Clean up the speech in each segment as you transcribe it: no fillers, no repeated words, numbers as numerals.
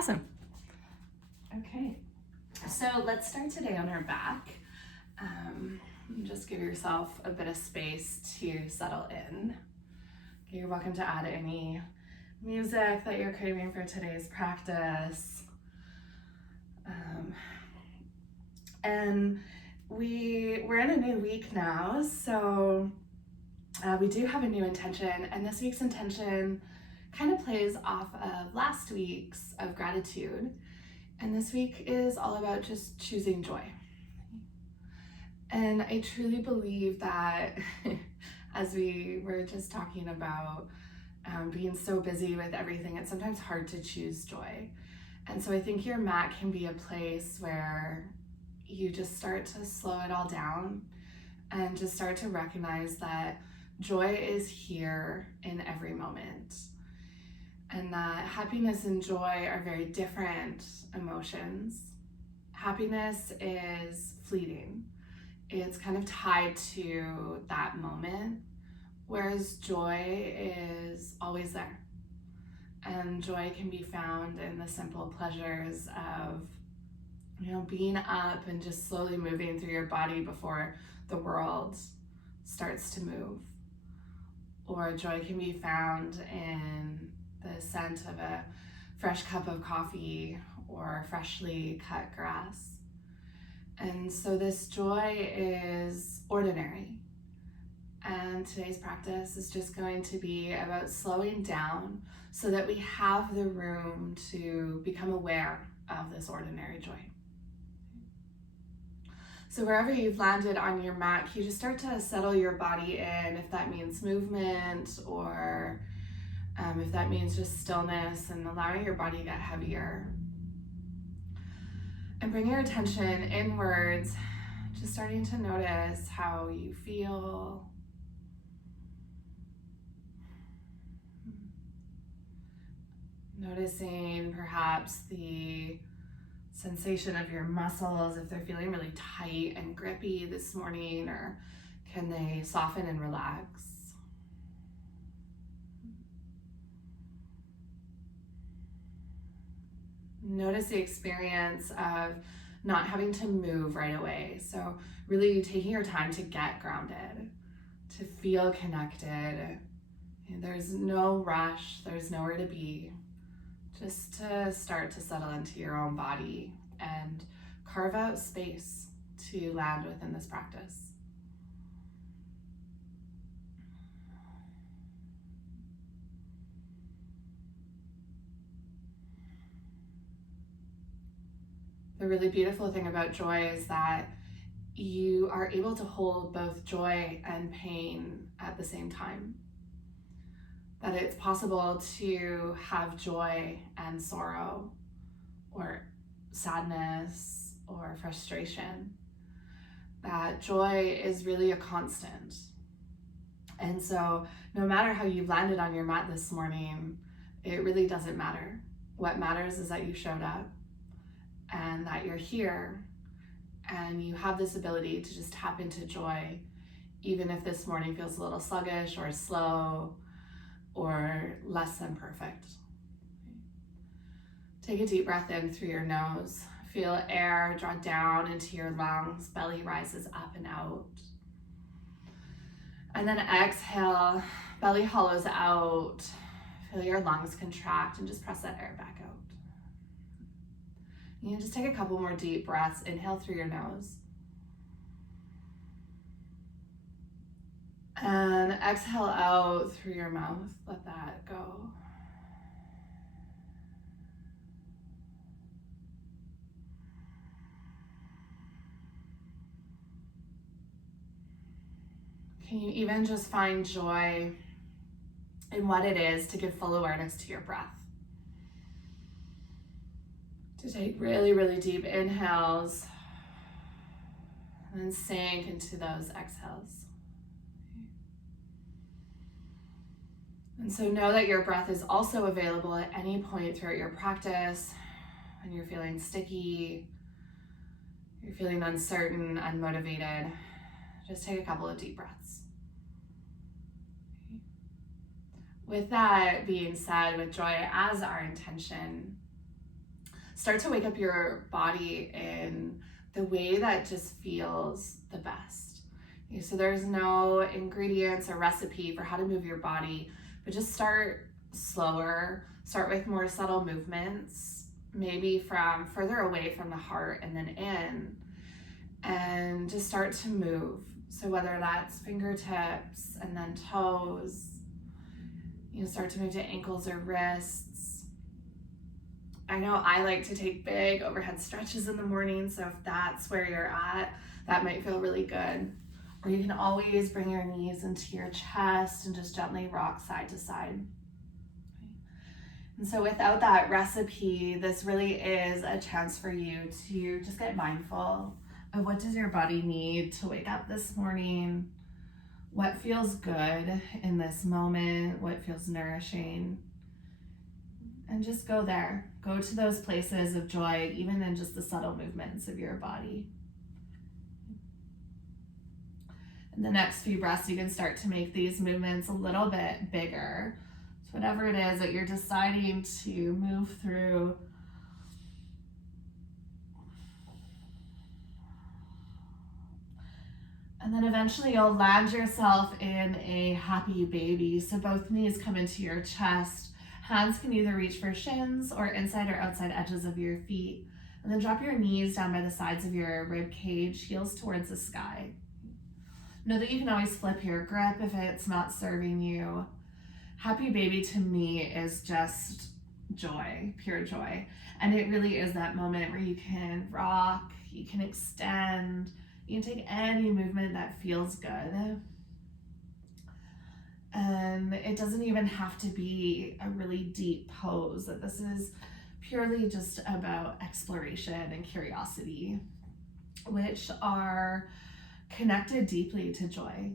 Awesome. Okay, so let's start today on our back. Just give yourself a bit of space to settle in. You're welcome to add any music that you're craving for today's practice. And we're in a new week now, so we do have a new intention, and this week's intention kind of plays off of last week's of gratitude. And this week is all about just choosing joy. And I truly believe that as we were just talking about being so busy with everything, it's sometimes hard to choose joy. And so I think your mat can be a place where you just start to slow it all down and just start to recognize that joy is here in every moment. And that happiness and joy are very different emotions. Happiness is fleeting. It's kind of tied to that moment, whereas joy is always there. And joy can be found in the simple pleasures of, being up and just slowly moving through your body before the world starts to move. Or joy can be found in the scent of a fresh cup of coffee or freshly cut grass. And so this joy is ordinary. And today's practice is just going to be about slowing down so that we have the room to become aware of this ordinary joy. So wherever you've landed on your mat, you just start to settle your body in, if that means movement or if that means just stillness, and allowing your body to get heavier. And bring your attention inwards, just starting to notice how you feel. Noticing perhaps the sensation of your muscles, if they're feeling really tight and grippy this morning, or can they soften and relax? Notice the experience of not having to move right away. So really taking your time to get grounded, to feel connected. There's no rush, there's nowhere to be. Just to start to settle into your own body and carve out space to land within this practice. The really beautiful thing about joy is that you are able to hold both joy and pain at the same time. That it's possible to have joy and sorrow, or sadness, or frustration. That joy is really a constant. And so no matter how you've landed on your mat this morning, it really doesn't matter. What matters is that you showed up and that you're here and you have this ability to just tap into joy, even if this morning feels a little sluggish or slow or less than perfect. Take a deep breath in through your nose. Feel air draw down into your lungs, belly rises up and out. And then exhale, belly hollows out. Feel your lungs contract and just press that air back out. You can just take a couple more deep breaths. Inhale through your nose. And exhale out through your mouth. Let that go. Can you even just find joy in what it is to give full awareness to your breath? To take really, really deep inhales and then sink into those exhales. And so know that your breath is also available at any point throughout your practice. When you're feeling sticky, you're feeling uncertain, unmotivated, just take a couple of deep breaths. With that being said, with joy as our intention, start to wake up your body in the way that just feels the best. So there's no ingredients or recipe for how to move your body, but just start slower, start with more subtle movements, maybe from further away from the heart and then in, and just start to move. So whether that's fingertips and then toes, start to move to ankles or wrists. I know I like to take big overhead stretches in the morning, so if that's where you're at, that might feel really good. Or you can always bring your knees into your chest and just gently rock side to side. And so without that recipe, this really is a chance for you to just get mindful of what does your body need to wake up this morning, what feels good in this moment, what feels nourishing, and just go there. Go to those places of joy, even in just the subtle movements of your body. In the next few breaths, you can start to make these movements a little bit bigger. So whatever it is that you're deciding to move through, and then eventually you'll land yourself in a happy baby. So both knees come into your chest. Hands can either reach for shins or inside or outside edges of your feet. And then drop your knees down by the sides of your rib cage, heels towards the sky. Know that you can always flip your grip if it's not serving you. Happy baby to me is just joy, pure joy. And it really is that moment where you can rock, you can extend, you can take any movement that feels good. And it doesn't even have to be a really deep pose. That this is purely just about exploration and curiosity, which are connected deeply to joy,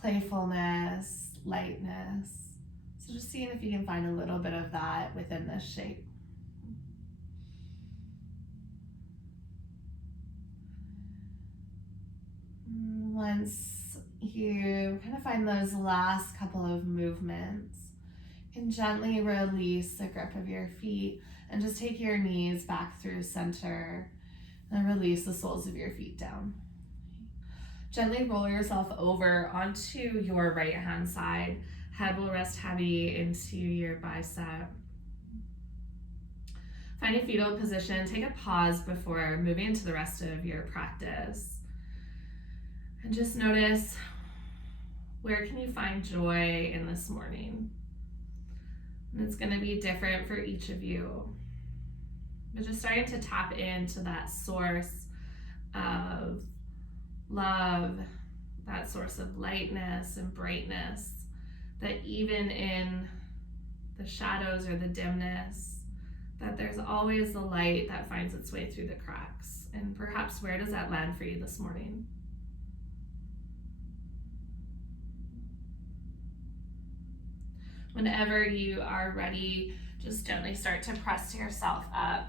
playfulness, lightness. So just seeing if you can find a little bit of that within this shape. Once you kind of find those last couple of movements, you can gently release the grip of your feet and just take your knees back through center and release the soles of your feet down. Gently roll yourself over onto your right hand side. Head will rest heavy into your bicep. Find a fetal position. Take a pause before moving into the rest of your practice. And just notice, where can you find joy in this morning? And it's going to be different for each of you. But just starting to tap into that source of love, that source of lightness and brightness, that even in the shadows or the dimness, that there's always the light that finds its way through the cracks. And perhaps where does that land for you this morning? Whenever you are ready, just gently start to press yourself up,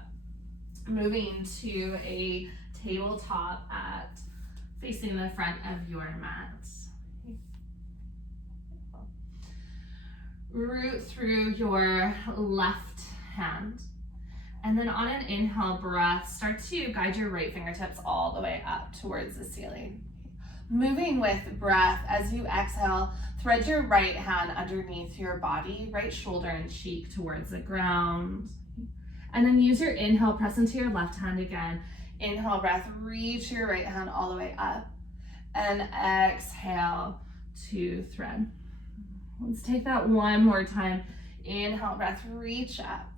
moving to a tabletop facing the front of your mat. Root through your left hand, and then on an inhale breath, start to guide your right fingertips all the way up towards the ceiling. Moving with breath, as you exhale, thread your right hand underneath your body, right shoulder and cheek towards the ground. And then use your inhale, press into your left hand again. Inhale, breath, reach your right hand all the way up. And exhale to thread. Let's take that one more time. Inhale, breath, reach up.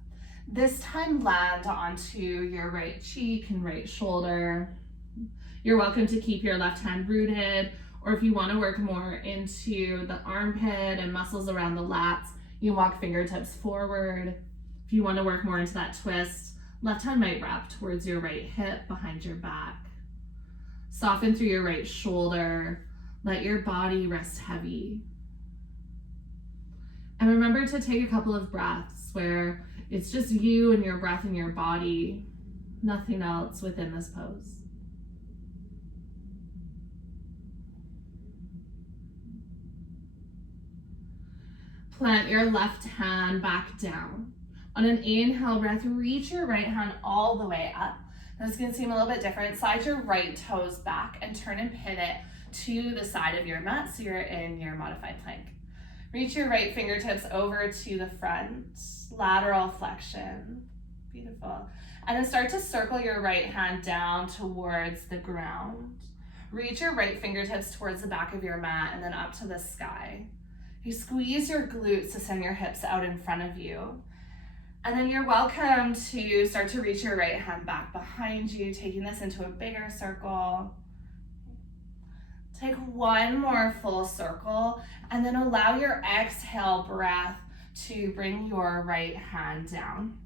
This time land onto your right cheek and right shoulder. You're welcome to keep your left hand rooted, or if you want to work more into the armpit and muscles around the lats, you walk fingertips forward. If you want to work more into that twist, left hand might wrap towards your right hip behind your back. Soften through your right shoulder. Let your body rest heavy. And remember to take a couple of breaths where it's just you and your breath in your body, nothing else within this pose. Plant your left hand back down. On an inhale breath, reach your right hand all the way up. Now it's gonna seem a little bit different. Slide your right toes back and turn and pivot to the side of your mat so you're in your modified plank. Reach your right fingertips over to the front, lateral flexion. Beautiful. And then start to circle your right hand down towards the ground. Reach your right fingertips towards the back of your mat and then up to the sky. You squeeze your glutes to send your hips out in front of you. And then you're welcome to start to reach your right hand back behind you, taking this into a bigger circle. Take one more full circle and then allow your exhale breath to bring your right hand down.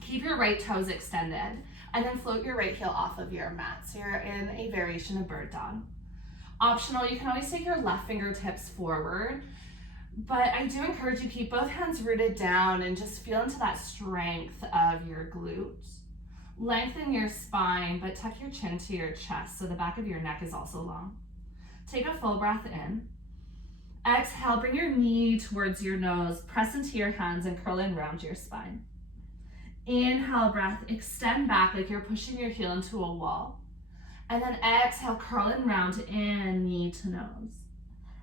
Keep your right toes extended and then float your right heel off of your mat. So you're in a variation of bird dog. Optional, you can always take your left fingertips forward, but I do encourage you keep both hands rooted down and just feel into that strength of your glutes. Lengthen your spine, but tuck your chin to your chest so the back of your neck is also long. Take a full breath in. Exhale, bring your knee towards your nose, press into your hands and curl in around your spine. Inhale breath, extend back like you're pushing your heel into a wall. And then exhale, curl and round in, knee to nose.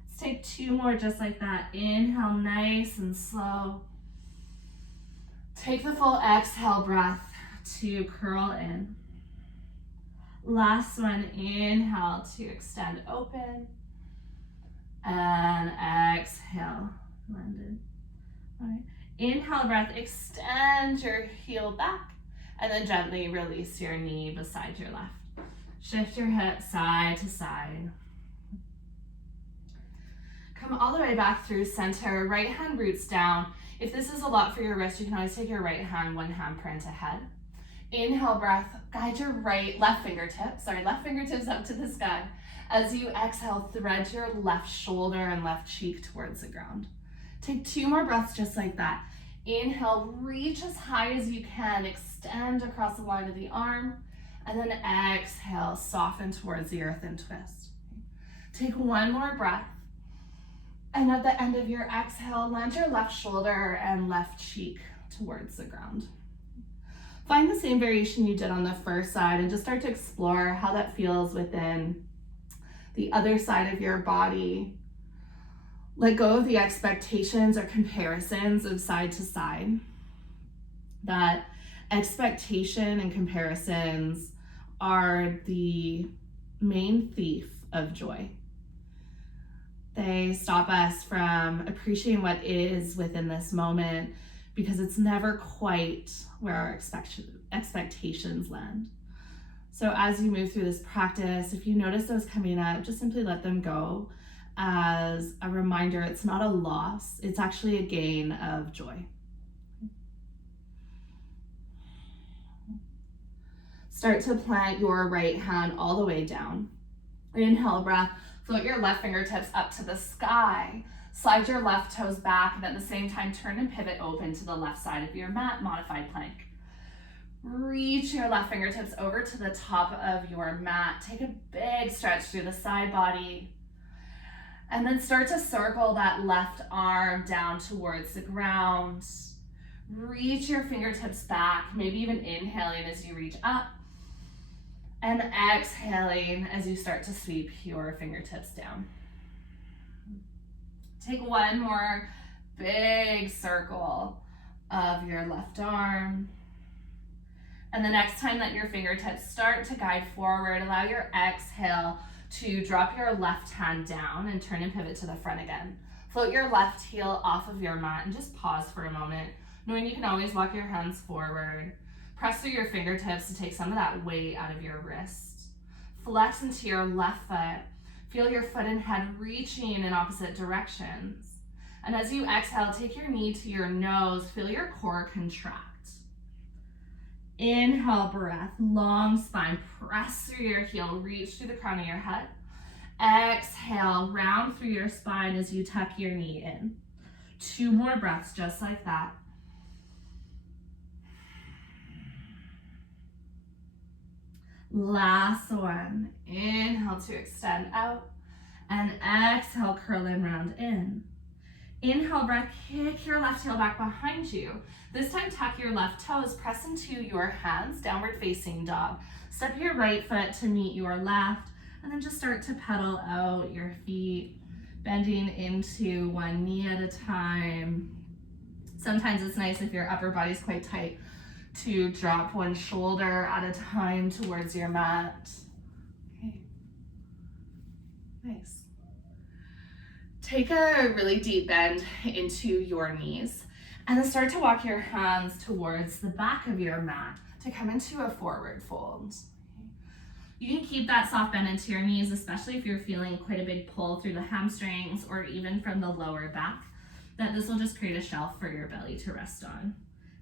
Let's take two more just like that. Inhale, nice and slow. Take the full exhale breath to curl in. Last one, inhale to extend open. And exhale, landed. All right. Inhale breath, extend your heel back. And then gently release your knee beside your left. Shift your hips side to side. Come all the way back through center, right hand roots down. If this is a lot for your wrist, you can always take your right hand, one hand print ahead. Inhale breath, guide your left fingertips up to the sky. As you exhale, thread your left shoulder and left cheek towards the ground. Take two more breaths just like that. Inhale, reach as high as you can, extend across the line of the arm, and then exhale, soften towards the earth and twist. Take one more breath. And at the end of your exhale, land your left shoulder and left cheek towards the ground. Find the same variation you did on the first side and just start to explore how that feels within the other side of your body. Let go of the expectations or comparisons of side to side. That expectation and comparisons are the main thief of joy. They stop us from appreciating what is within this moment because it's never quite where our expectations land. So as you move through this practice, if you notice those coming up, just simply let them go as a reminder. It's not a loss, it's actually a gain of joy. Start to plant your right hand all the way down. Inhale breath, float your left fingertips up to the sky. Slide your left toes back and at the same time turn and pivot open to the left side of your mat, modified plank. Reach your left fingertips over to the top of your mat. Take a big stretch through the side body. And then start to circle that left arm down towards the ground. Reach your fingertips back, maybe even inhaling as you reach up. And exhaling as you start to sweep your fingertips down. Take one more big circle of your left arm. And the next time that your fingertips start to guide forward, allow your exhale to drop your left hand down and turn and pivot to the front again. Float your left heel off of your mat and just pause for a moment, knowing you can always walk your hands forward. Press through your fingertips to take some of that weight out of your wrist. Flex into your left foot. Feel your foot and head reaching in opposite directions. And as you exhale, take your knee to your nose. Feel your core contract. Inhale breath, long spine. Press through your heel, reach through the crown of your head. Exhale, round through your spine as you tuck your knee in. Two more breaths just like that. Last one. Inhale to extend out and exhale, curl and round in. Inhale breath, kick your left heel back behind you. This time tuck your left toes, press into your hands, downward facing dog. Step your right foot to meet your left, and then just start to pedal out your feet, bending into one knee at a time. Sometimes it's nice if your upper body's quite tight to drop one shoulder at a time towards your mat. Okay, nice. Take a really deep bend into your knees and then start to walk your hands towards the back of your mat to come into a forward fold. You can keep that soft bend into your knees, especially if you're feeling quite a big pull through the hamstrings or even from the lower back, that this will just create a shelf for your belly to rest on.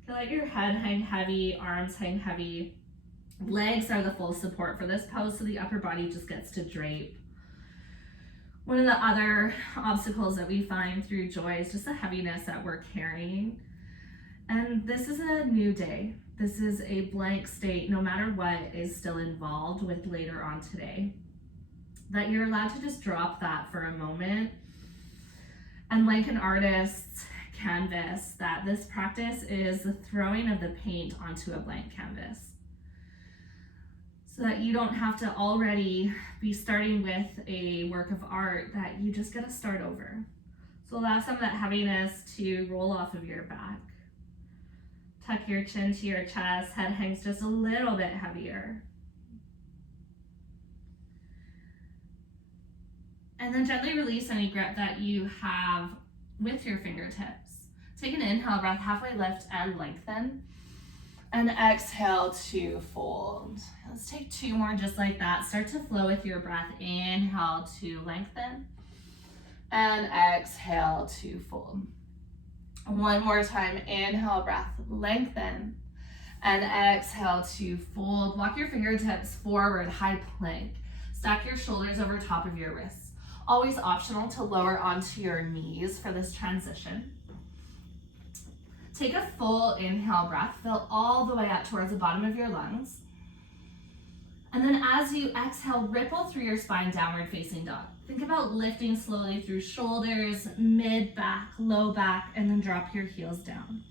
You let your head hang heavy, arms hang heavy. Legs are the full support for this pose, so the upper body just gets to drape. One of the other obstacles that we find through joy is just the heaviness that we're carrying. And this is a new day. This is a blank state, no matter what is still involved with later on today. That you're allowed to just drop that for a moment. And like an artist's canvas, that this practice is the throwing of the paint onto a blank canvas. So that you don't have to already be starting with a work of art, that you just get to start over. So allow some of that heaviness to roll off of your back. Tuck your chin to your chest, head hangs just a little bit heavier. And then gently release any grip that you have with your fingertips. Take an inhale breath, halfway lift and lengthen. And exhale to fold. Let's take two more just like that. Start to flow with your breath. Inhale to lengthen. And exhale to fold. One more time. Inhale, breath, lengthen. And exhale to fold. Walk your fingertips forward, high plank. Stack your shoulders over top of your wrists. Always optional to lower onto your knees for this transition. Take a full inhale breath, fill all the way up towards the bottom of your lungs. And then as you exhale, ripple through your spine, downward facing dog. Think about lifting slowly through shoulders, mid back, low back, and then drop your heels down.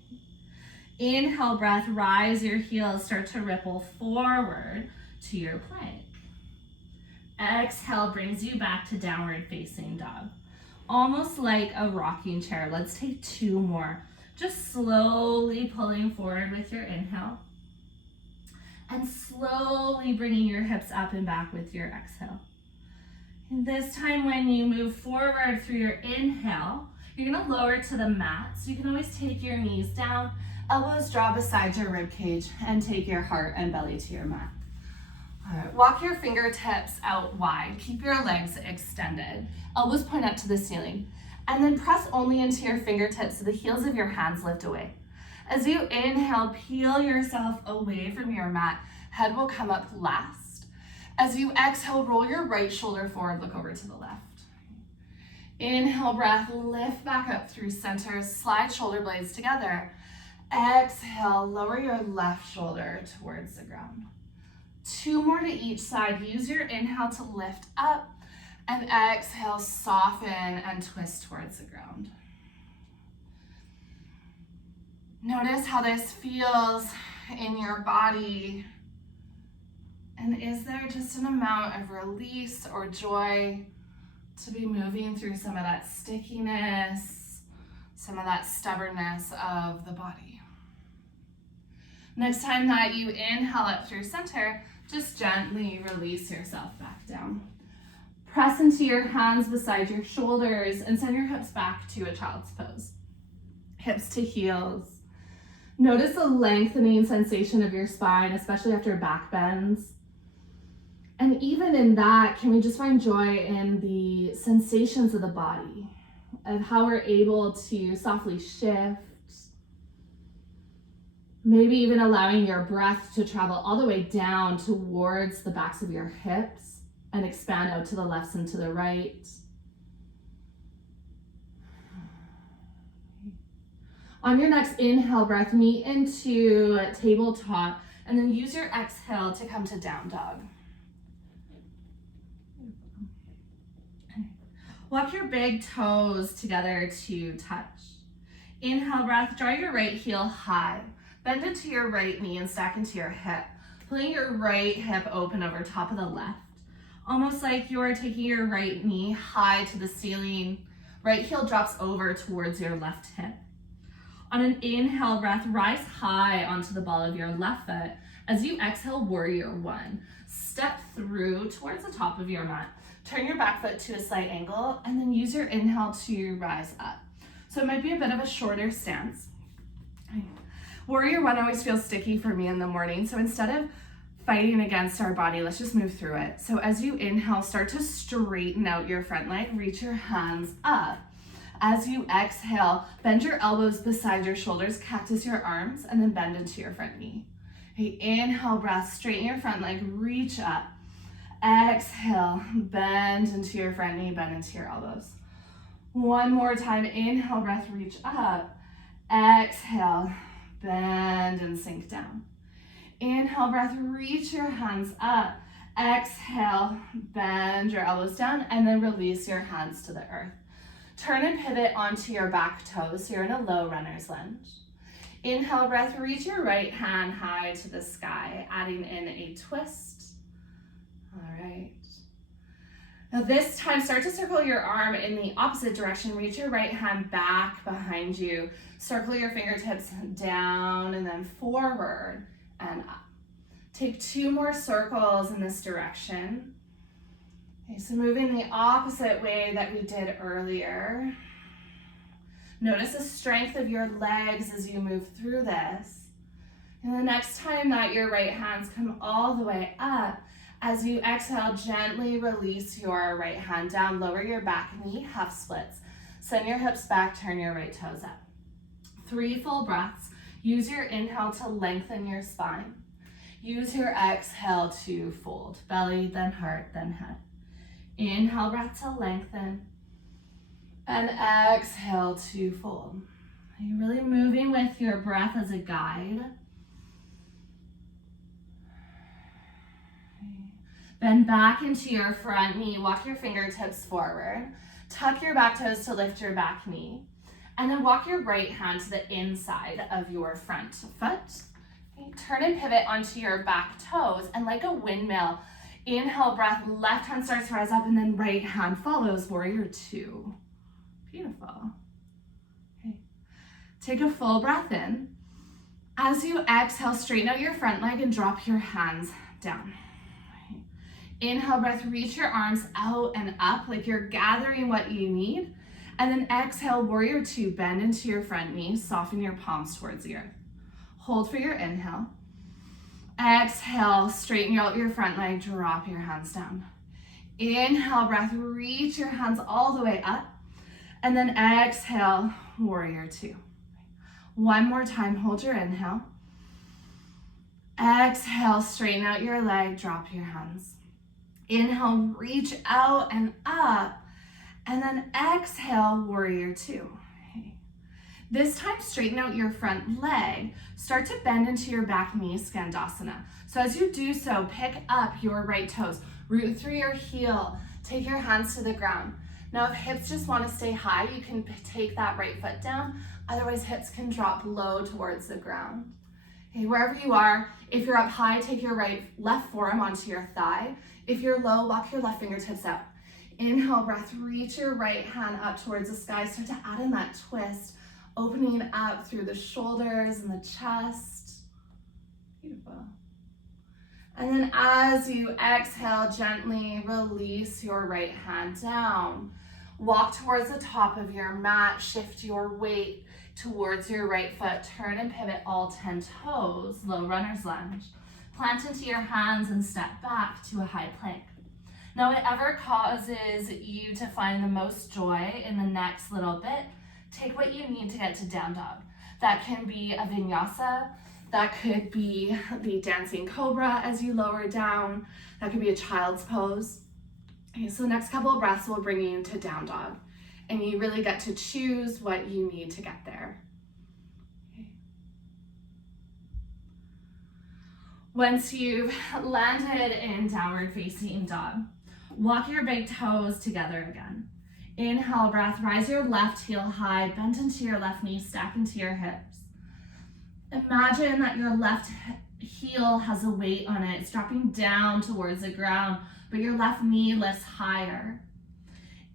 Inhale breath, rise your heels, start to ripple forward to your plank. Exhale brings you back to downward facing dog. Almost like a rocking chair. Let's take two more. Just slowly pulling forward with your inhale and slowly bringing your hips up and back with your exhale. And this time when you move forward through your inhale, you're gonna lower to the mat. So you can always take your knees down, elbows draw beside your rib cage, and take your heart and belly to your mat. All right, walk your fingertips out wide. Keep your legs extended. Elbows point up to the ceiling. And then press only into your fingertips so the heels of your hands lift away. As you inhale, peel yourself away from your mat. Head will come up last. As you exhale, roll your right shoulder forward, look over to the left. Inhale, breath, lift back up through center, slide shoulder blades together. Exhale, lower your left shoulder towards the ground. Two more to each side. Use your inhale to lift up. And exhale, soften and twist towards the ground. Notice how this feels in your body. And is there just an amount of release or joy to be moving through some of that stickiness, some of that stubbornness of the body? Next time that you inhale up through center, just gently release yourself back down. Press into your hands beside your shoulders and send your hips back to a child's pose. Hips to heels. Notice the lengthening sensation of your spine, especially after back bends. And even in that, can we just find joy in the sensations of the body, of how we're able to softly shift, maybe even allowing your breath to travel all the way down towards the backs of your hips and expand out to the left and to the right. On your next inhale breath, meet into tabletop, and then use your exhale to come to down dog. Walk your big toes together to touch. Inhale breath, draw your right heel high. Bend into your right knee and stack into your hip. Pulling your right hip open over top of the left. Almost like you're taking your right knee high to the ceiling. Right heel drops over towards your left hip. On an inhale breath, rise high onto the ball of your left foot. As you exhale, warrior one. Step through towards the top of your mat. Turn your back foot to a slight angle and then use your inhale to rise up. So it might be a bit of a shorter stance. Warrior one always feels sticky for me in the morning. So instead of fighting against our body, let's just move through it. So as you inhale, start to straighten out your front leg, reach your hands up. As you exhale, bend your elbows beside your shoulders, cactus your arms, and then bend into your front knee. Okay, inhale breath, straighten your front leg, reach up. Exhale, bend into your front knee, bend into your elbows. One more time, inhale breath, reach up. Exhale, bend and sink down. Inhale breath, reach your hands up. Exhale, bend your elbows down, and then release your hands to the earth. Turn and pivot onto your back toes, so you're in a low runner's lunge. Inhale breath, reach your right hand high to the sky, adding in a twist. All right. Now this time, start to circle your arm in the opposite direction. Reach your right hand back behind you. Circle your fingertips down and then forward and up. Take 2 more circles in this direction. Okay, so moving the opposite way that we did earlier. Notice the strength of your legs as you move through this. And the next time that your right hands come all the way up, as you exhale, gently release your right hand down, lower your back knee, half splits. Send your hips back, turn your right toes up. 3 full breaths. Use your inhale to lengthen your spine. Use your exhale to fold. Belly, then heart, then head. Inhale breath to lengthen. And exhale to fold. You're really moving with your breath as a guide. Bend back into your front knee. Walk your fingertips forward. Tuck your back toes to lift your back knee. And then walk your right hand to the inside of your front foot. Okay. Turn and pivot onto your back toes. And like a windmill, inhale breath, left hand starts to rise up and then right hand follows, warrior two. Beautiful. Okay. Take a full breath in. As you exhale, straighten out your front leg and drop your hands down. Okay. Inhale breath, reach your arms out and up like you're gathering what you need. And then exhale, warrior two, bend into your front knee, soften your palms towards the earth. Hold for your inhale. Exhale, straighten out your front leg, drop your hands down. Inhale breath, reach your hands all the way up. And then exhale, warrior two. One more time, hold your inhale. Exhale, straighten out your leg, drop your hands. Inhale, reach out and up. And then exhale, warrior two. Okay. This time, straighten out your front leg. Start to bend into your back knee, Skandasana. So as you do so, pick up your right toes. Root through your heel. Take your hands to the ground. Now, if hips just want to stay high, you can take that right foot down. Otherwise, hips can drop low towards the ground. Okay, wherever you are, if you're up high, take your left forearm onto your thigh. If you're low, walk your left fingertips out. Inhale, breath, reach your right hand up towards the sky. Start to add in that twist, opening up through the shoulders and the chest. Beautiful. And then as you exhale, gently release your right hand down. Walk towards the top of your mat, shift your weight towards your right foot, turn and pivot all 10 toes, low runner's lunge. Plant into your hands and step back to a high plank. Now, whatever causes you to find the most joy in the next little bit, take what you need to get to down dog. That can be a vinyasa, that could be the dancing cobra as you lower down, that could be a child's pose. Okay, so the next couple of breaths will bring you to down dog, and you really get to choose what you need to get there. Okay. Once you've landed in downward facing dog, walk your big toes together again. Inhale, breath, rise your left heel high, bend into your left knee, stack into your hips. Imagine that your left heel has a weight on it. It's dropping down towards the ground, but your left knee lifts higher.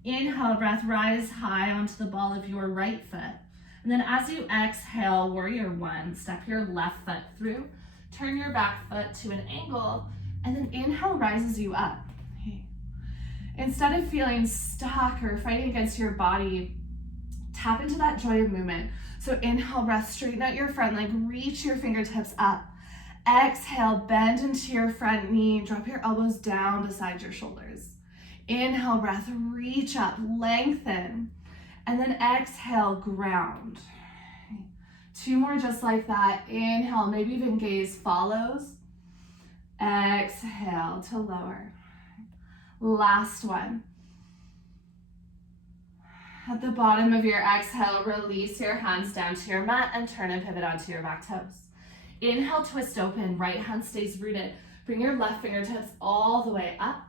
Inhale, breath, rise high onto the ball of your right foot. And then as you exhale, warrior one, step your left foot through, turn your back foot to an angle, and then inhale rises you up. Instead of feeling stuck or fighting against your body, tap into that joy of movement. So inhale, breath, straighten out your front leg, reach your fingertips up. Exhale, bend into your front knee, drop your elbows down beside your shoulders. Inhale, breath, reach up, lengthen, and then exhale, ground. 2 more just like that. Inhale, maybe even gaze follows. Exhale to lower. Last one. At the bottom of your exhale, release your hands down to your mat and turn and pivot onto your back toes. Inhale, twist open, right hand stays rooted. Bring your left fingertips all the way up.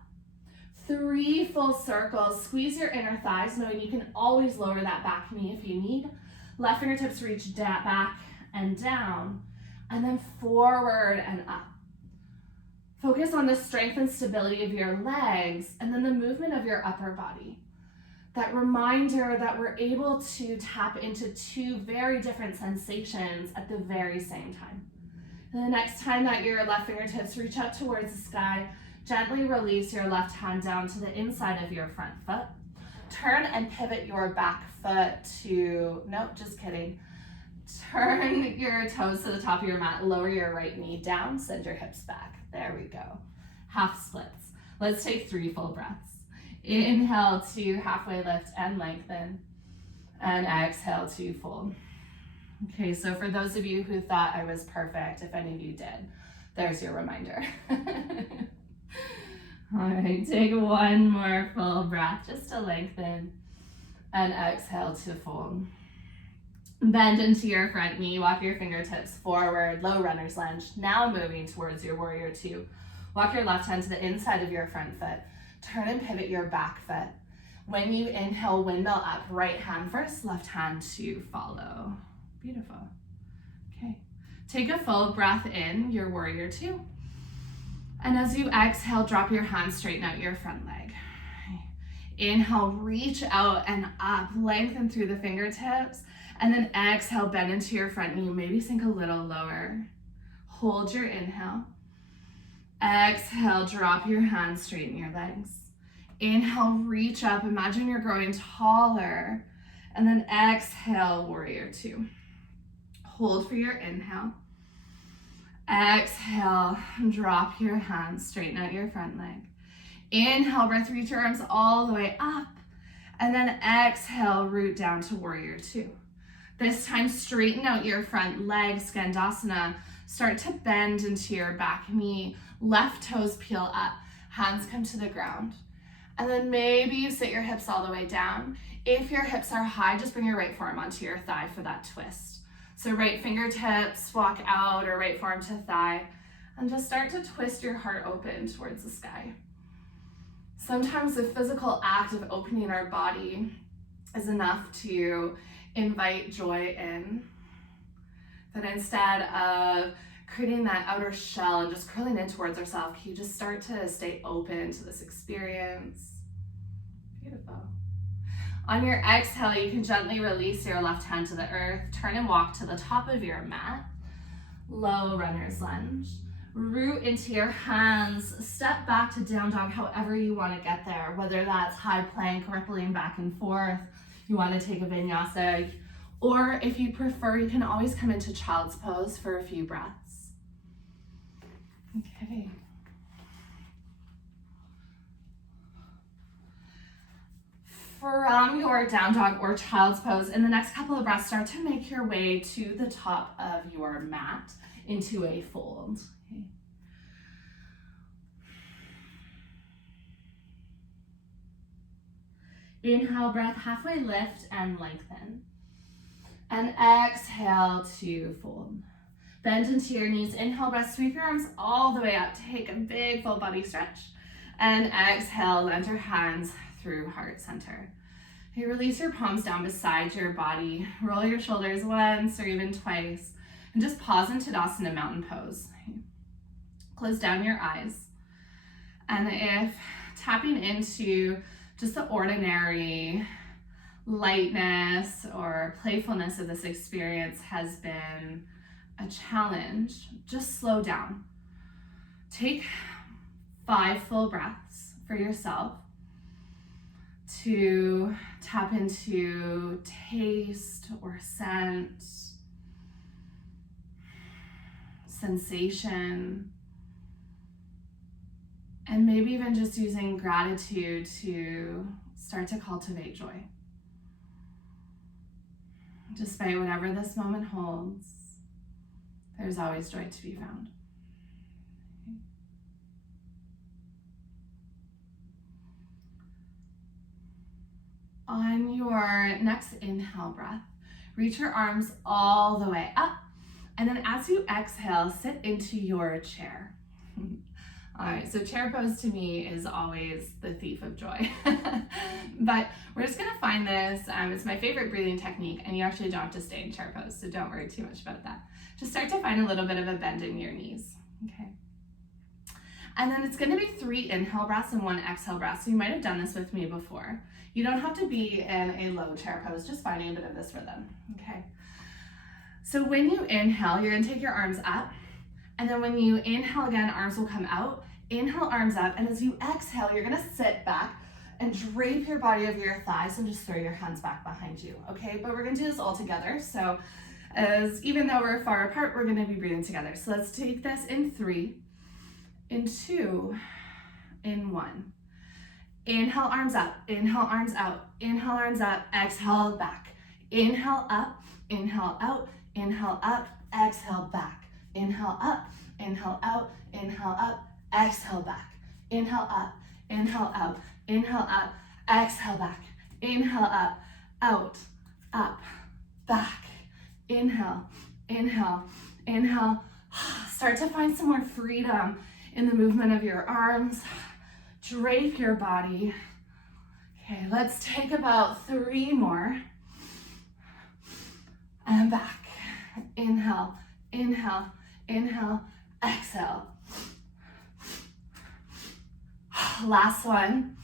3 full circles, squeeze your inner thighs, knowing you can always lower that back knee if you need. Left fingertips reach back and down, and then forward and up. Focus on the strength and stability of your legs, and then the movement of your upper body. That reminder that we're able to tap into 2 very different sensations at the very same time. And the next time that your left fingertips reach up towards the sky, gently release your left hand down to the inside of your front foot. Turn and pivot your back foot to, nope, just kidding. Turn your toes to the top of your mat, lower your right knee down, send your hips back. There we go. Half splits. Let's take 3 full breaths. Inhale to halfway lift and lengthen, and exhale to fold. Okay, so for those of you who thought I was perfect, if any of you did, there's your reminder. All right, take 1 more full breath just to lengthen, and exhale to fold. Bend into your front knee, walk your fingertips forward, low runner's lunge. Now moving towards your warrior 2. Walk your left hand to the inside of your front foot. Turn and pivot your back foot. When you inhale, windmill up, right hand first, left hand to follow. Beautiful. Okay, take a full breath in, your warrior 2. And as you exhale, drop your hands, straighten out your front leg. Inhale, reach out and up, lengthen through the fingertips, and then exhale, bend into your front knee, maybe sink a little lower. Hold your inhale. Exhale, drop your hands, straighten your legs. Inhale, reach up, imagine you're growing taller, and then exhale, warrior 2. Hold for your inhale. Exhale, drop your hands, straighten out your front leg. Inhale, breath, reach your arms all the way up, and then exhale, root down to warrior 2. This time, straighten out your front leg, Skandasana. Start to bend into your back knee, left toes peel up, hands come to the ground. And then maybe you sit your hips all the way down. If your hips are high, just bring your right forearm onto your thigh for that twist. So right fingertips walk out or right forearm to thigh, and just start to twist your heart open towards the sky. Sometimes the physical act of opening our body is enough to invite joy in. But instead of creating that outer shell and just curling in towards ourselves, can you just start to stay open to this experience? Beautiful. On your exhale, you can gently release your left hand to the earth, turn and walk to the top of your mat, low runner's lunge. Root into your hands, step back to down dog however you want to get there, whether that's high plank, rippling back and forth, you want to take a vinyasa, or if you prefer, you can always come into child's pose for a few breaths. Okay. From your down dog or child's pose, in the next couple of breaths, start to make your way to the top of your mat into a fold. Okay. Inhale, breath, halfway lift and lengthen. And exhale to fold. Bend into your knees. Inhale, breath, sweep your arms all the way up. Take a big full body stretch. And exhale, land your hands through heart center. Okay, release your palms down beside your body. Roll your shoulders once or even twice. And just pause in Tadasana Mountain Pose. Close down your eyes. And if tapping into just the ordinary lightness or playfulness of this experience has been a challenge, just slow down. Take 5 full breaths for yourself to tap into taste or scent, sensation, and maybe even just using gratitude to start to cultivate joy. Despite whatever this moment holds, there's always joy to be found. On your next inhale breath, reach your arms all the way up. And then as you exhale, sit into your chair. All right, so chair pose to me is always the thief of joy. But we're just gonna find this, it's my favorite breathing technique, and you actually don't have to stay in chair pose, so don't worry too much about that. Just start to find a little bit of a bend in your knees, okay? And then it's gonna be 3 inhale breaths and 1 exhale breath, so you might have done this with me before. You don't have to be in a low chair pose, just finding a bit of this rhythm, okay? So when you inhale, you're gonna take your arms up, and then when you inhale again, arms will come out. Inhale, arms up, and as you exhale, you're gonna sit back and drape your body over your thighs and just throw your hands back behind you, okay? But we're gonna do this all together, so even though we're far apart, we're gonna be breathing together. So let's take this in 3, in 2, in 1. Inhale, arms up, inhale, arms out, inhale, arms up, exhale, back. Inhale, up, inhale, out, inhale, up, exhale, back. Inhale, up, inhale, out, inhale, up, exhale, back. Inhale, up, inhale, out, inhale, up, exhale, back. Inhale, up, out, up, back. Inhale, inhale, inhale. Start to find some more freedom in the movement of your arms. Drape your body. Okay, let's take about 3 more. And back. Inhale, inhale, inhale, exhale. Last one.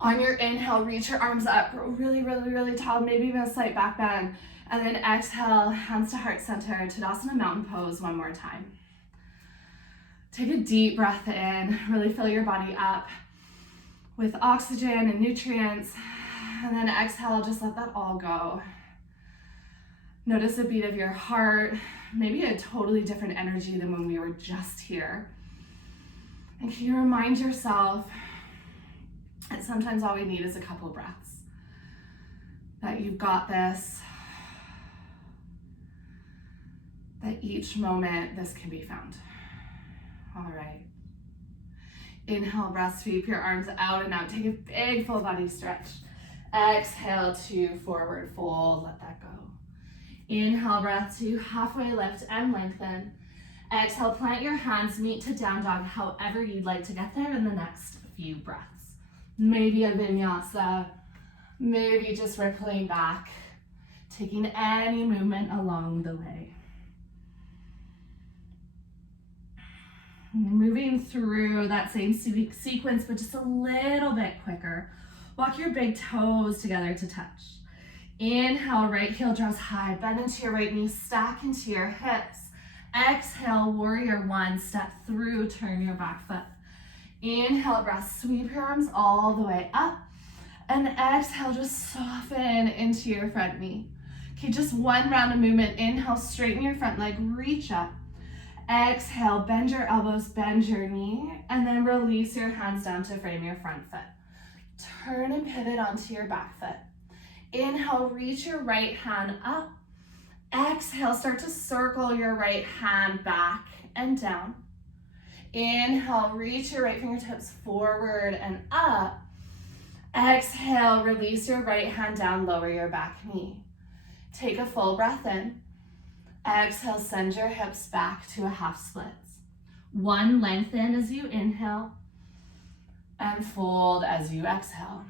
On your inhale, reach your arms up really, really, really tall, maybe even a slight back bend. And then exhale, hands to heart center, Tadasana Mountain Pose 1 more time. Take a deep breath in, really fill your body up with oxygen and nutrients. And then exhale, just let that all go. Notice the beat of your heart, maybe a totally different energy than when we were just here. And can you remind yourself that sometimes all we need is a couple breaths, that you've got this, that each moment this can be found. All right. Inhale, breath sweep your arms out and out. Take a big full body stretch. Exhale to forward fold, let that go. Inhale, breath to halfway lift and lengthen. Exhale, plant your hands, meet to down dog, however you'd like to get there in the next few breaths. Maybe a vinyasa, maybe just rippling back, taking any movement along the way. Moving through that same sequence, but just a little bit quicker. Walk your big toes together to touch. Inhale, right heel draws high, bend into your right knee, stack into your hips. Exhale, warrior 1, step through, turn your back foot. Inhale, breath, sweep your arms all the way up. And exhale, just soften into your front knee. Okay, just 1 round of movement. Inhale, straighten your front leg, reach up. Exhale, bend your elbows, bend your knee, and then release your hands down to frame your front foot. Turn and pivot onto your back foot. Inhale, reach your right hand up. Exhale, start to circle your right hand back and down. Inhale, reach your right fingertips forward and up. Exhale, release your right hand down, lower your back knee. Take a full breath in. Exhale, send your hips back to a half splits. 1, lengthen as you inhale, and fold as you exhale.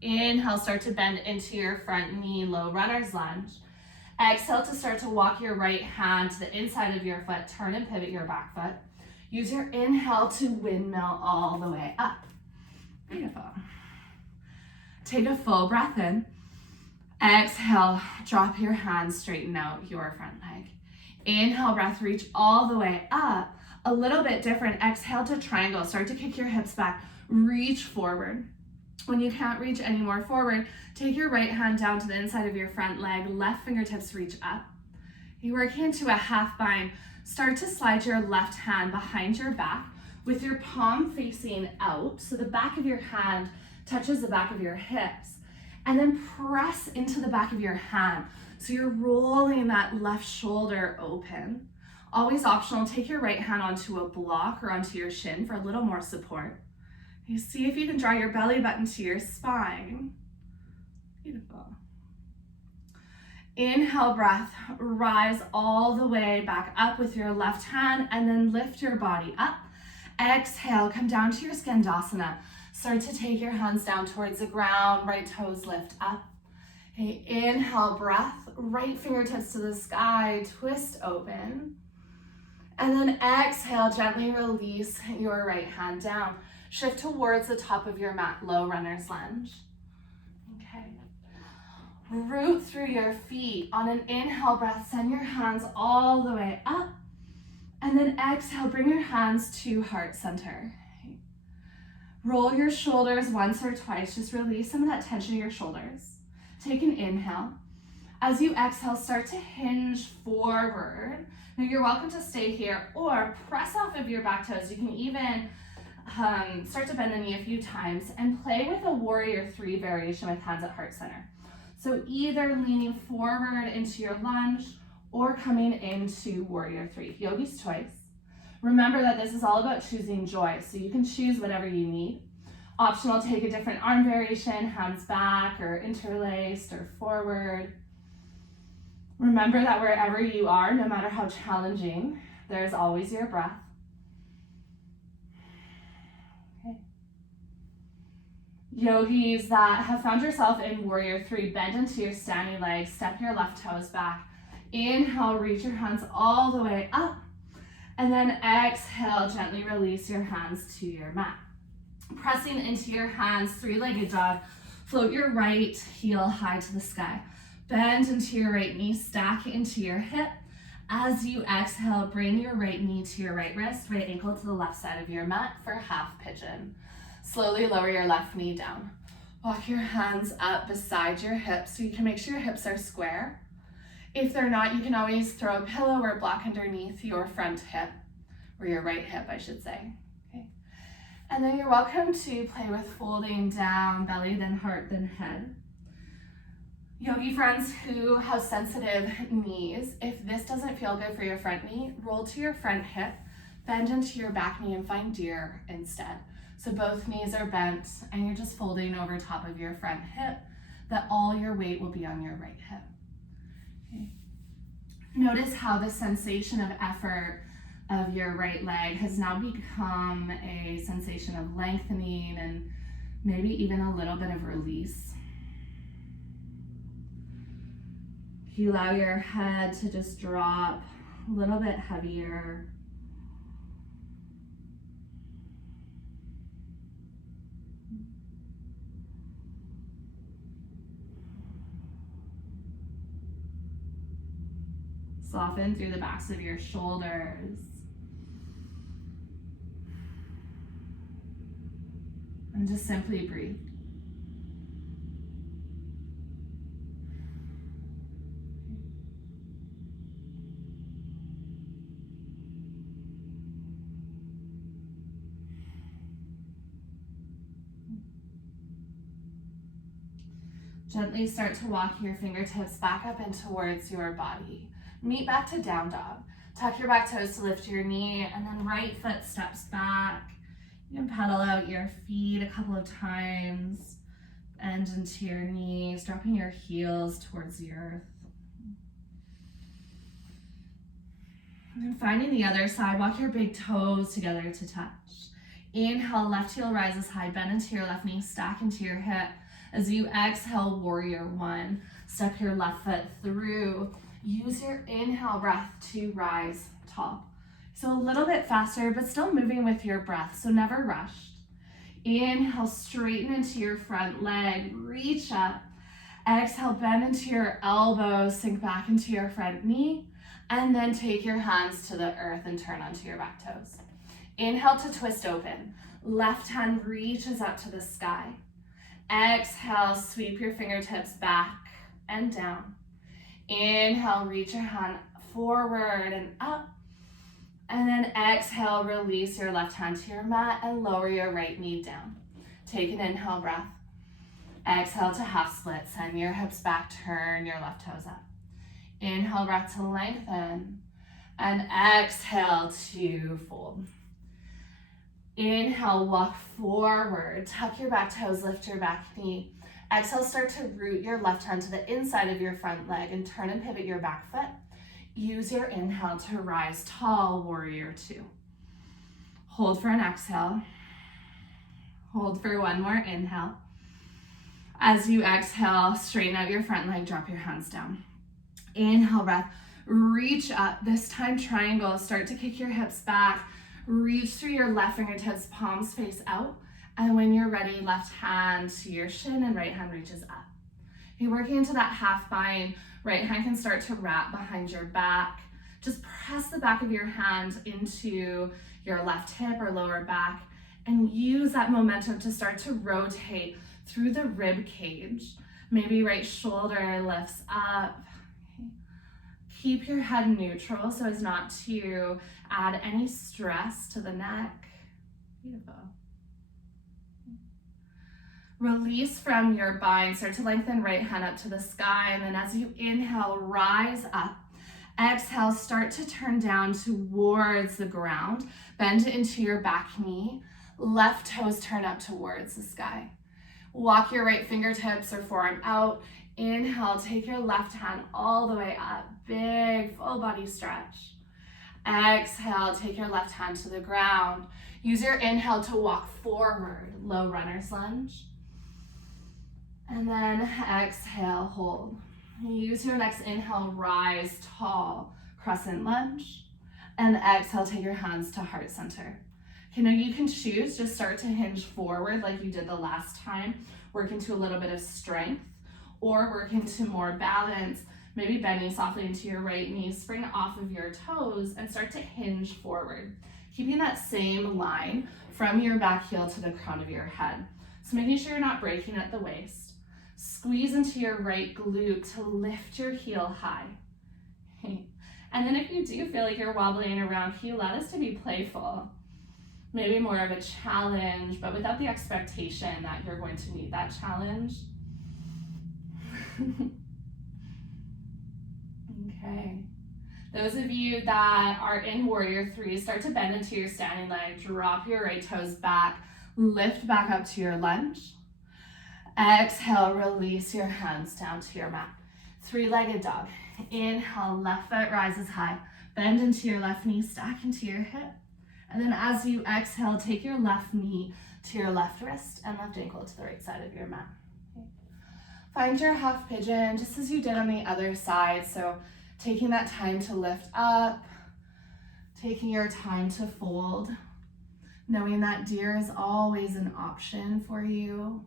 Inhale, start to bend into your front knee, low runner's lunge. Exhale to start to walk your right hand to the inside of your foot, turn and pivot your back foot. Use your inhale to windmill all the way up. Beautiful. Take a full breath in. Exhale, drop your hands, straighten out your front leg. Inhale, breath, reach all the way up. A little bit different. Exhale to triangle. Start to kick your hips back. Reach forward. When you can't reach any more forward, take your right hand down to the inside of your front leg. Left fingertips reach up. You're working into a half bind. Start to slide your left hand behind your back with your palm facing out. So the back of your hand touches the back of your hips. And then press into the back of your hand. So you're rolling that left shoulder open. Always optional, take your right hand onto a block or onto your shin for a little more support. You see if you can draw your belly button to your spine. Beautiful. Inhale, breath, rise all the way back up with your left hand and then lift your body up. Exhale, come down to your Skandasana. Start to take your hands down towards the ground, right toes lift up. Okay, inhale, breath, right fingertips to the sky, twist open. And then exhale, gently release your right hand down. Shift towards the top of your mat, low runner's lunge. Okay. Root through your feet. On an inhale breath, send your hands all the way up. And then exhale, bring your hands to heart center. Okay. Roll your shoulders once or twice. Just release some of that tension in your shoulders. Take an inhale. As you exhale, start to hinge forward. Now you're welcome to stay here or press off of your back toes. You can even start to bend the knee a few times and play with a warrior 3 variation with hands at heart center. So either leaning forward into your lunge or coming into warrior 3, yogi's choice. Remember that this is all about choosing joy, so you can choose whatever you need. Optional, take a different arm variation, hands back or interlaced or forward. Remember that wherever you are, no matter how challenging, there's always your breath. Okay. Yogis that have found yourself in warrior 3, bend into your standing legs, step your left toes back. Inhale, reach your hands all the way up. And then exhale, gently release your hands to your mat. Pressing into your hands, 3-legged dog. Float your right heel high to the sky. Bend into your right knee, stack into your hip. As you exhale, bring your right knee to your right wrist, right ankle to the left side of your mat for half pigeon. Slowly lower your left knee down. Walk your hands up beside your hips so you can make sure your hips are square. If they're not, you can always throw a pillow or a block underneath your front hip, or your right hip, I should say. Okay. And then you're welcome to play with folding down, belly, then heart, then head. Yogi friends who have sensitive knees, if this doesn't feel good for your front knee, roll to your front hip, bend into your back knee and find deer instead. So both knees are bent and you're just folding over top of your front hip, that all your weight will be on your right hip. Okay. Notice how the sensation of effort of your right leg has now become a sensation of lengthening and maybe even a little bit of release. If you allow your head to just drop a little bit heavier. Soften through the backs of your shoulders. And just simply breathe. Gently start to walk your fingertips back up and towards your body. Meet back to down dog. Tuck your back toes to lift your knee, and then right foot steps back. You can pedal out your feet a couple of times. Bend into your knees, dropping your heels towards the earth. And then finding the other side, walk your big toes together to touch. Inhale, left heel rises high, bend into your left knee, stack into your hip. As you exhale, warrior one, step your left foot through. Use your inhale breath to rise tall. So a little bit faster, but still moving with your breath, so never rushed. Inhale, straighten into your front leg, reach up. Exhale, bend into your elbows, sink back into your front knee, and then take your hands to the earth and turn onto your back toes. Inhale to twist open. Left hand reaches up to the sky. Exhale, sweep your fingertips back and down. Inhale, reach your hand forward and up. And then exhale, release your left hand to your mat and lower your right knee down. Take an inhale breath. Exhale to half split. Send your hips back, turn your left toes up. Inhale breath to lengthen. And exhale to fold. Inhale, walk forward. Tuck your back toes, lift your back knee. Exhale, start to root your left hand to the inside of your front leg and turn and pivot your back foot. Use your inhale to rise tall, warrior two. Hold for an exhale. Hold for one more inhale. As you exhale, straighten out your front leg, drop your hands down. Inhale breath, reach up. This time triangle, start to kick your hips back. Reach through your left fingertips, palms face out. And when you're ready, left hand to your shin and right hand reaches up. You're working into that half bind. Right hand can start to wrap behind your back. Just press the back of your hand into your left hip or lower back and use that momentum to start to rotate through the rib cage. Maybe right shoulder lifts up. Keep your head neutral so as not to add any stress to the neck. Beautiful. Release from your bind, start to lengthen right hand up to the sky, and then as you inhale, rise up. Exhale, start to turn down towards the ground. Bend into your back knee. Left toes turn up towards the sky. Walk your right fingertips or forearm out. Inhale, take your left hand all the way up. Big full body stretch. Exhale, take your left hand to the ground. Use your inhale to walk forward, low runner's lunge. And then exhale, hold. Use your next inhale, rise tall, crescent lunge. And exhale, take your hands to heart center. Okay, now you can choose, just start to hinge forward like you did the last time. Work into a little bit of strength or work into more balance. Maybe bending softly into your right knee, spring off of your toes and start to hinge forward. Keeping that same line from your back heel to the crown of your head. So making sure you're not breaking at the waist. Squeeze into your right glute to lift your heel high. Okay. And then if you do feel like you're wobbling around, can you let us to be playful? Maybe more of a challenge, but without the expectation that you're going to need that challenge. Okay. Those of you that are in warrior three, start to bend into your standing leg, drop your right toes back, lift back up to your lunge. Exhale, release your hands down to your mat. Three-legged dog. Inhale, left foot rises high. Bend into your left knee, stack into your hip. And then as you exhale, take your left knee to your left wrist and left ankle to the right side of your mat. Okay. Find your half pigeon, just as you did on the other side. So taking that time to lift up, taking your time to fold, knowing that deer is always an option for you.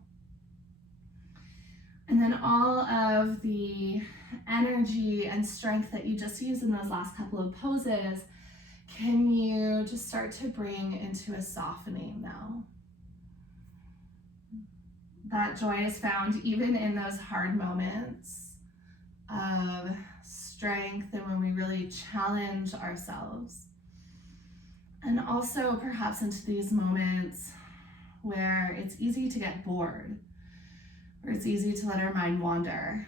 And then all of the energy and strength that you just used in those last couple of poses, can you just start to bring into a softening now? That joy is found even in those hard moments of strength and when we really challenge ourselves. And also perhaps into these moments where it's easy to get bored, where it's easy to let our mind wander.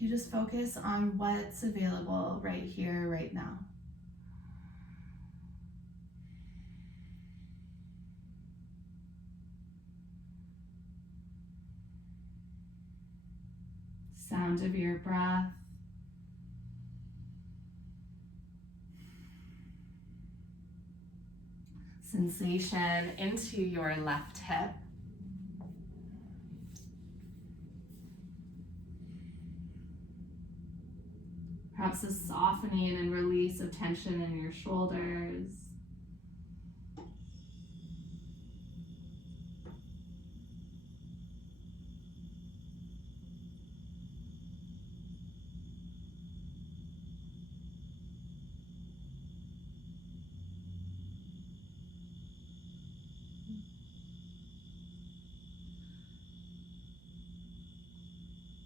You just focus on what's available right here, right now. Sound of your breath. Sensation into your left hip. Lots of softening and release of tension in your shoulders.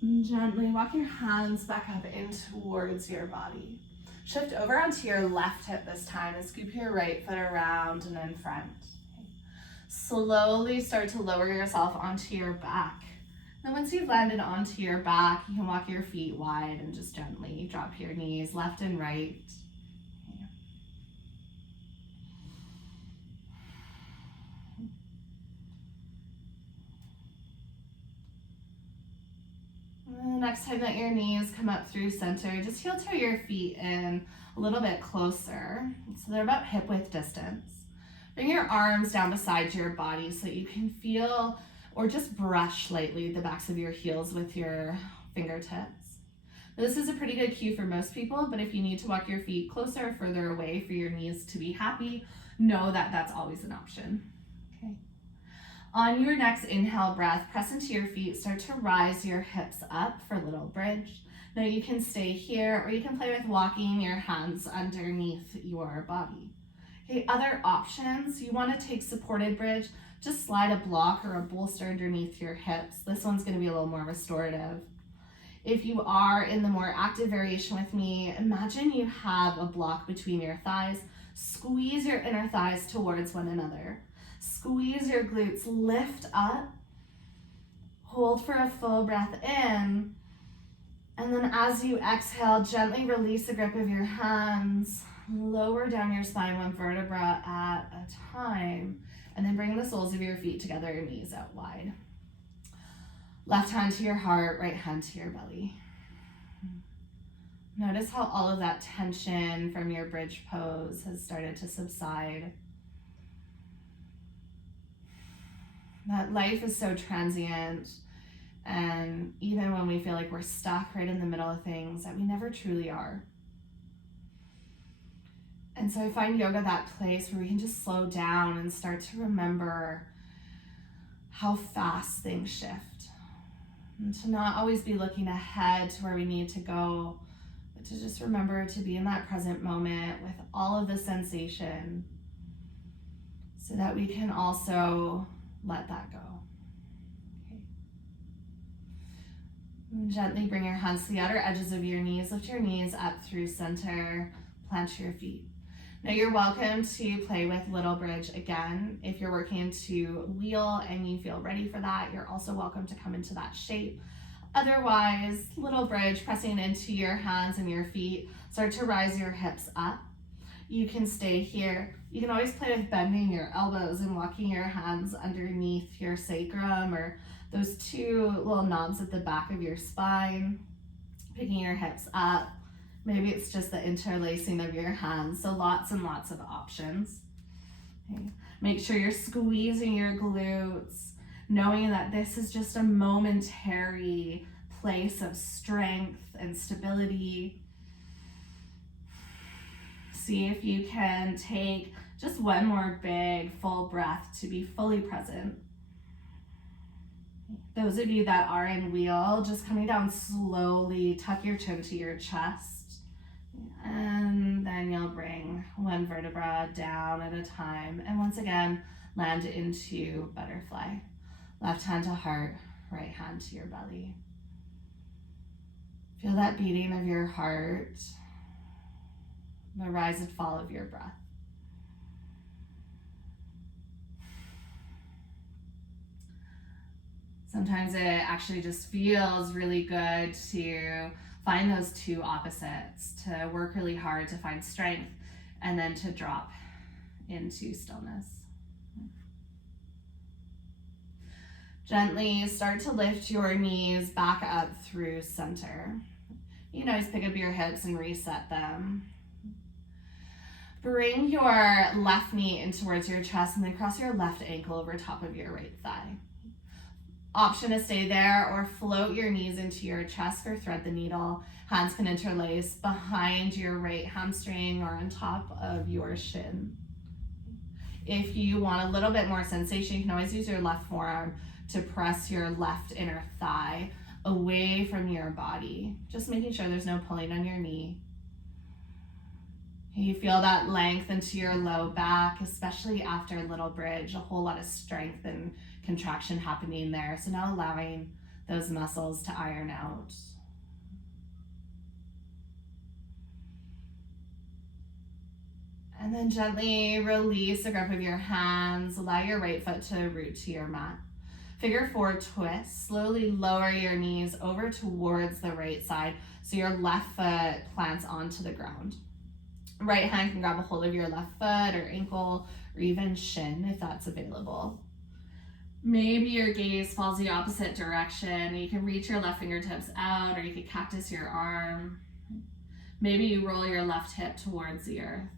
And gently walk your hands back up in towards your body. Shift over onto your left hip this time and scoop your right foot around and in front. Okay. Slowly start to lower yourself onto your back. Then once you've landed onto your back, you can walk your feet wide and just gently drop your knees left and right. Okay. And the next time that your knees come up through center, just heel toe your feet in a little bit closer. So they're about hip width distance. Bring your arms down beside your body so that you can feel or just brush lightly the backs of your heels with your fingertips. This is a pretty good cue for most people, but if you need to walk your feet closer or further away for your knees to be happy, know that that's always an option. Okay. On your next inhale breath, press into your feet, start to rise your hips up for little bridge. Now you can stay here or you can play with walking your hands underneath your body. Okay, other options, you want to take supported bridge, just slide a block or a bolster underneath your hips. This one's going to be a little more restorative. If you are in the more active variation with me, imagine you have a block between your thighs. Squeeze your inner thighs towards one another. Squeeze your glutes, lift up. Hold for a full breath in. And then as you exhale, gently release the grip of your hands. Lower down your spine one vertebra at a time. And then bring the soles of your feet together, your knees out wide. Left hand to your heart, right hand to your belly. Notice how all of that tension from your bridge pose has started to subside. That life is so transient, and even when we feel like we're stuck right in the middle of things, that we never truly are. And so I find yoga that place where we can just slow down and start to remember how fast things shift. And to not always be looking ahead to where we need to go, but to just remember to be in that present moment with all of the sensation so that we can also let that go. Okay. And gently bring your hands to the outer edges of your knees. Lift your knees up through center. Plant your feet. Now you're welcome to play with little bridge again. If you're working to wheel and you feel ready for that, you're also welcome to come into that shape. Otherwise, little bridge, pressing into your hands and your feet. Start to rise your hips up. You can stay here. You can always play with bending your elbows and walking your hands underneath your sacrum or those two little knobs at the back of your spine, picking your hips up. Maybe it's just the interlacing of your hands. So lots and lots of options. Okay. Make sure you're squeezing your glutes, knowing that this is just a momentary place of strength and stability. See if you can take just one more big full breath to be fully present. Those of you that are in wheel, just coming down slowly, tuck your chin to your chest. And then you'll bring one vertebra down at a time. And once again, land into butterfly. Left hand to heart, right hand to your belly. Feel that beating of your heart, the rise and fall of your breath. Sometimes it actually just feels really good to find those two opposites, to work really hard to find strength and then to drop into stillness. Gently start to lift your knees back up through center. You can always pick up your hips and reset them. Bring your left knee in towards your chest and then cross your left ankle over top of your right thigh. Option to stay there or float your knees into your chest or thread the needle. Hands can interlace behind your right hamstring or on top of your shin. If you want a little bit more sensation, you can always use your left forearm to press your left inner thigh away from your body, just making sure there's no pulling on your knee. You feel that length into your low back, especially after a little bridge, a whole lot of strength and contraction happening there. So now allowing those muscles to iron out. And then gently release the grip of your hands. Allow your right foot to root to your mat. Figure 4 twist. Slowly lower your knees over towards the right side so your left foot plants onto the ground. Right hand can grab a hold of your left foot or ankle or even shin if that's available. Maybe your gaze falls the opposite direction. You can reach your left fingertips out, or you can cactus your arm. Maybe you roll your left hip towards the earth.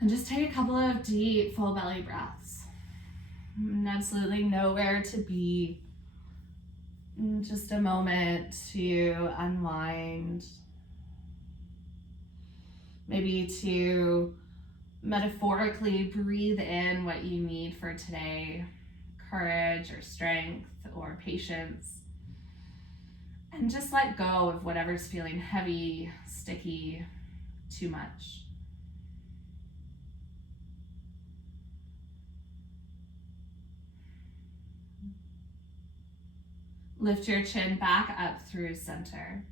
And just take a couple of deep, full belly breaths. And absolutely nowhere to be. Just a moment to unwind. Maybe to metaphorically breathe in what you need for today, courage or strength or patience. And just let go of whatever's feeling heavy, sticky, too much. Lift your chin back up through center.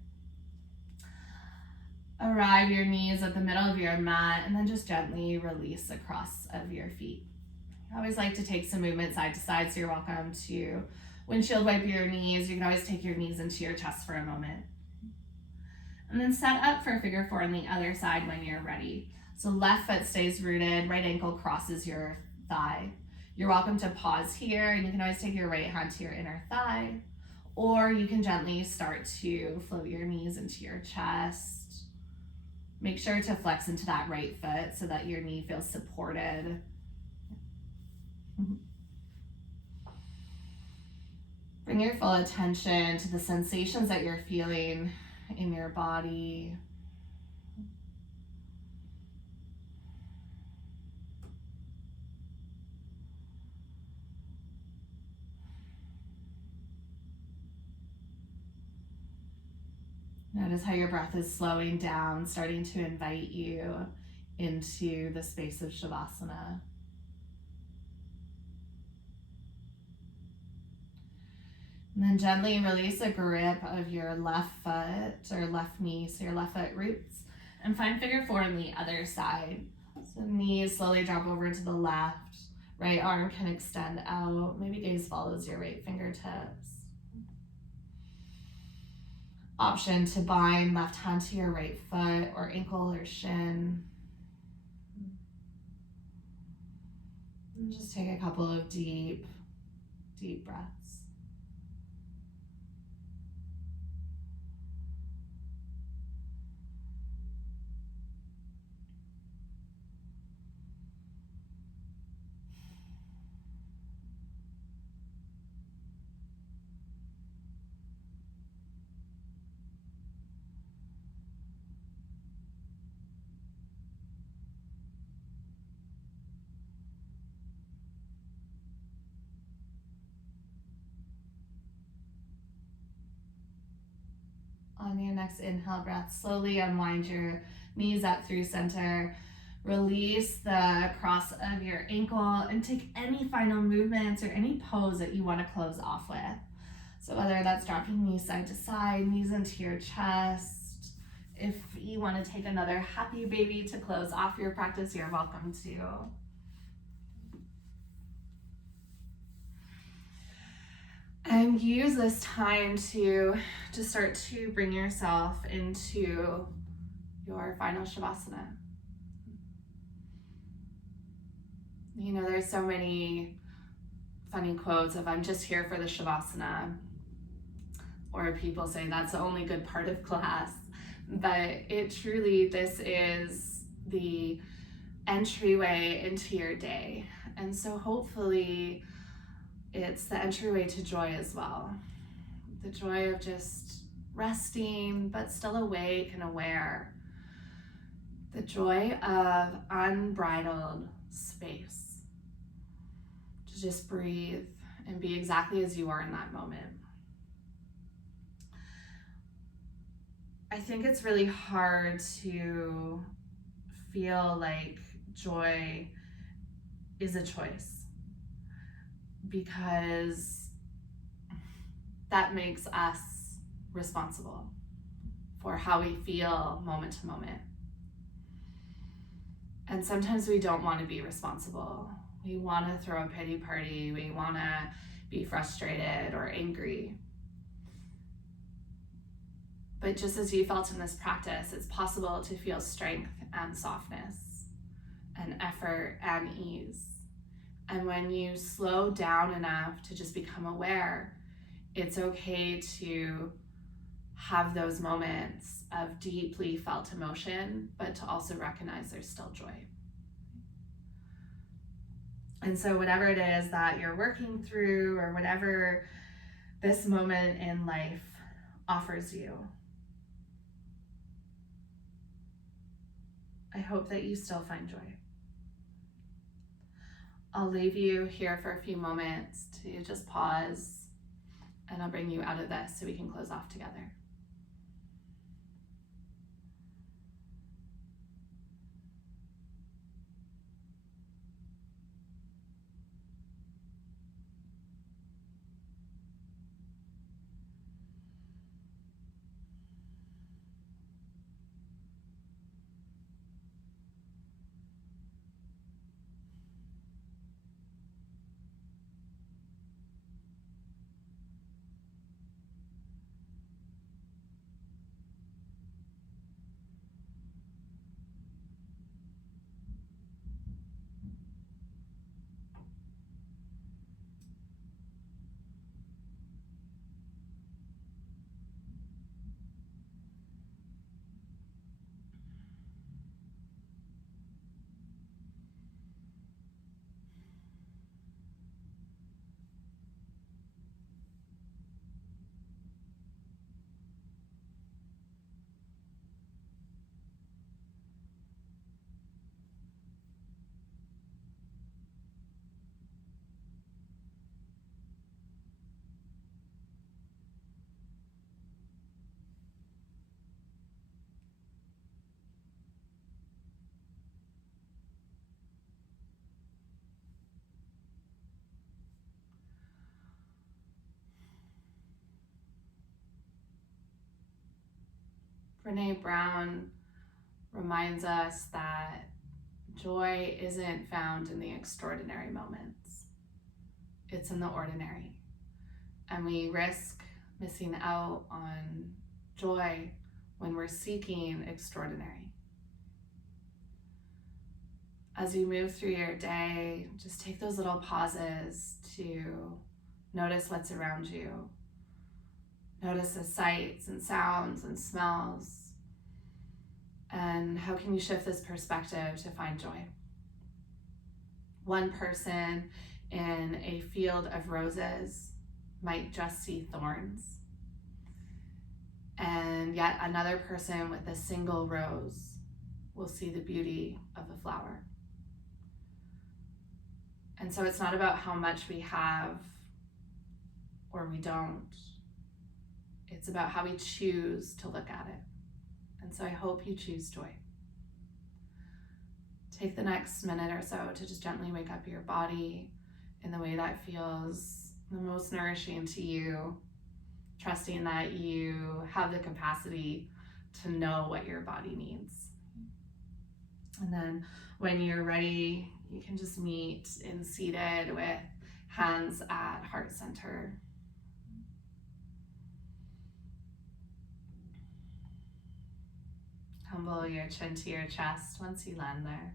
Arrive your knees at the middle of your mat and then just gently release the cross of your feet. I always like to take some movement side to side, so you're welcome to windshield wipe your knees. You can always take your knees into your chest for a moment. And then set up for figure 4 on the other side when you're ready. So left foot stays rooted, right ankle crosses your thigh. You're welcome to pause here, and you can always take your right hand to your inner thigh, or you can gently start to float your knees into your chest. Make sure to flex into that right foot so that your knee feels supported. Bring your full attention to the sensations that you're feeling in your body. Notice how your breath is slowing down, starting to invite you into the space of Shavasana. And then gently release a grip of your left foot or left knee, so your left foot roots, and find figure 4 on the other side. So knees slowly drop over to the left, right arm can extend out, maybe gaze follows your right fingertips. Option to bind left hand to your right foot or ankle or shin. And just take a couple of deep breaths. On your next inhale breath, slowly unwind your knees up through center. Release the cross of your ankle and take any final movements or any pose that you want to close off with. So whether that's dropping knees side to side, knees into your chest. If you want to take another happy baby to close off your practice, you're welcome to. And use this time to start to bring yourself into your final Shavasana. You know, there's so many funny quotes of "I'm just here for the Shavasana," or people say that's the only good part of class. But this is the entryway into your day. And so hopefully it's the entryway to joy as well. The joy of just resting, but still awake and aware. The joy of unbridled space. To just breathe and be exactly as you are in that moment. I think it's really hard to feel like joy is a choice, because that makes us responsible for how we feel moment to moment. And sometimes we don't want to be responsible. We want to throw a pity party. We want to be frustrated or angry. But just as you felt in this practice, it's possible to feel strength and softness and effort and ease. And when you slow down enough to just become aware, it's okay to have those moments of deeply felt emotion, but to also recognize there's still joy. And so whatever it is that you're working through, or whatever this moment in life offers you, I hope that you still find joy. I'll leave you here for a few moments to just pause, and I'll bring you out of this so we can close off together. Brené Brown reminds us that joy isn't found in the extraordinary moments. It's in the ordinary. And we risk missing out on joy when we're seeking extraordinary. As you move through your day, just take those little pauses to notice what's around you. Notice the sights and sounds and smells. And how can you shift this perspective to find joy? One person in a field of roses might just see thorns. And yet another person with a single rose will see the beauty of the flower. And so it's not about how much we have or we don't. It's about how we choose to look at it. And so I hope you choose joy. Take the next minute or so to just gently wake up your body in the way that feels the most nourishing to you, trusting that you have the capacity to know what your body needs. And then when you're ready, you can just meet in seated with hands at heart center. Humble your chin to your chest once you land there.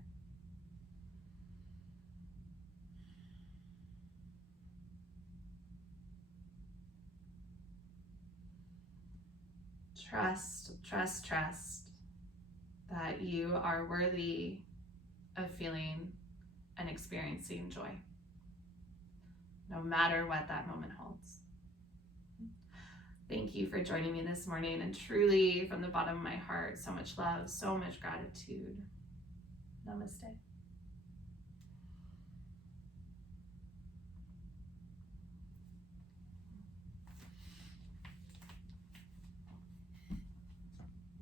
Trust that you are worthy of feeling and experiencing joy, no matter what that moment holds. Thank you for joining me this morning, and truly, from the bottom of my heart, so much love, so much gratitude. Namaste.